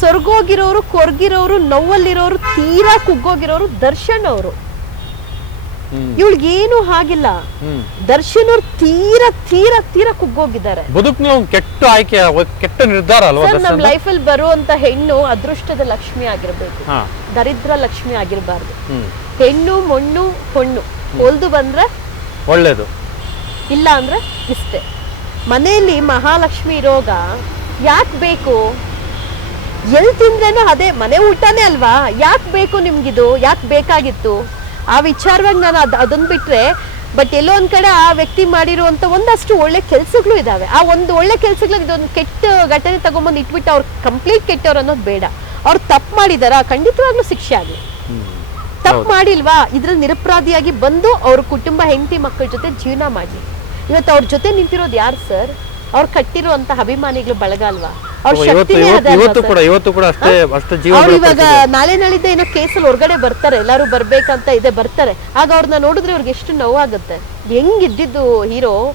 ಸೊರ್ಗೋಗಿರೋರು, ಕೊರ್ಗಿರೋರು, ನೋವಲ್ಲಿರೋರು, ತೀರಾ ಕುಗ್ಗೋಗಿರೋರು ದರ್ಶನ್ ಅವರು. ಇವಳಿಗೇನು ಹಾಗಿಲ್ಲ. ದರ್ಶನ್ ಅವ್ರು ತೀರಾ ತೀರಾ ತೀರಾ ಕುಗ್ಗೋಗಿದ್ದಾರೆ. ಬದುಕಿನ ಕೆಟ್ಟ ಆಯ್ಕೆ, ಕೆಟ್ಟ ನಿರ್ಧಾರ ಅಲ್ವಾ? ನಮ್ ಲೈಫ್ ಅಲ್ಲಿ ಬರುವಂತ ಹೆಣ್ಣು ಅದೃಷ್ಟದ ಲಕ್ಷ್ಮಿ ಆಗಿರ್ಬೇಕು, ದರಿದ್ರ ಲಕ್ಷ್ಮಿ ಆಗಿರ್ಬಾರ್ದು. ಹೆಣ್ಣು ಮಣ್ಣು ಹೊಣ್ಣು ಹೊಲ್ದು ಬಂದ್ರೆ ಒಳ್ಳೇದು, ಇಲ್ಲ ಅಂದ್ರೆ ಇಷ್ಟೇ. ಮನೆಯಲ್ಲಿ ಮಹಾಲಕ್ಷ್ಮಿ ಇರೋಗ ಯಾಕೆ ಬೇಕು? ಎಲ್ ತಿಂದ್ರೇನು ಅದೇ ಮನೆ ಊಟನೇ ಅಲ್ವಾ, ಯಾಕೆ ಬೇಕು ನಿಮ್ಗಿದು, ಯಾಕೆ ಬೇಕಾಗಿತ್ತು? ಆ ವಿಚಾರವಾಗಿ ನಾನು ಅದನ್ನ ಬಿಟ್ರೆ, ಬಟ್ ಎಲ್ಲೋ ಒಂದ್ ಕಡೆ ಆ ವ್ಯಕ್ತಿ ಮಾಡಿರುವಂತ ಒಂದಷ್ಟು ಒಳ್ಳೆ ಕೆಲ್ಸಗಳು ಇದಾವೆ. ಆ ಒಂದು ಒಳ್ಳೆ ಕೆಲ್ಸಗಳು ಇದೊಂದು ಕೆಟ್ಟ ಘಟನೆ ತಗೊಂಬಂದು ಇಟ್ಬಿಟ್ಟು ಅವ್ರು ಕಂಪ್ಲೀಟ್ ಕೆಟ್ಟವ್ರು ಅನ್ನೋದು ಬೇಡ. ಅವ್ರು ತಪ್ಪು ಮಾಡಿದಾರ, ಖಂಡಿತವಾಗ್ಲೂ ಶಿಕ್ಷೆ ಆಗ್ಲಿ. ತಪ್ಪು ಮಾಡಿಲ್ವಾ, ಇದ್ರಲ್ಲಿ ನಿರಪರಾಧಿಯಾಗಿ ಬಂದು ಅವ್ರ ಕುಟುಂಬ, ಹೆಂಡತಿ ಮಕ್ಕಳ ಜೊತೆ ಜೀವನ ಮಾಡ್ಲಿ. ಇವತ್ತು ಅವ್ರ ಜೊತೆ ನಿಂತಿರೋದು ಯಾರು ಸರ್? ಅವ್ರು ಕಟ್ಟಿರುವಂತ ಅಭಿಮಾನಿಗಳು ಬಳಗ ಅಲ್ವಾ? ಅವ್ರ ಶಕ್ತಿನೇ ಅವ್ರು ಇವಾಗ ನಾಳೆ ನಾಳಿದ್ದ ಏನೋ ಕೇಸಲ್ಲಿ ಹೊರಗಡೆ ಬರ್ತಾರೆ, ಎಲ್ಲಾರು ಬರ್ಬೇಕಂತ ಇದೆ, ಬರ್ತಾರೆ. ಆಗ ಅವ್ರನ್ನ ನೋಡಿದ್ರೆ ಅವ್ರಿಗೆ ಎಷ್ಟು ನೋವಾಗುತ್ತೆ. ಹೆಂಗಿದ್ದಿದ್ದು ಹೀರೋ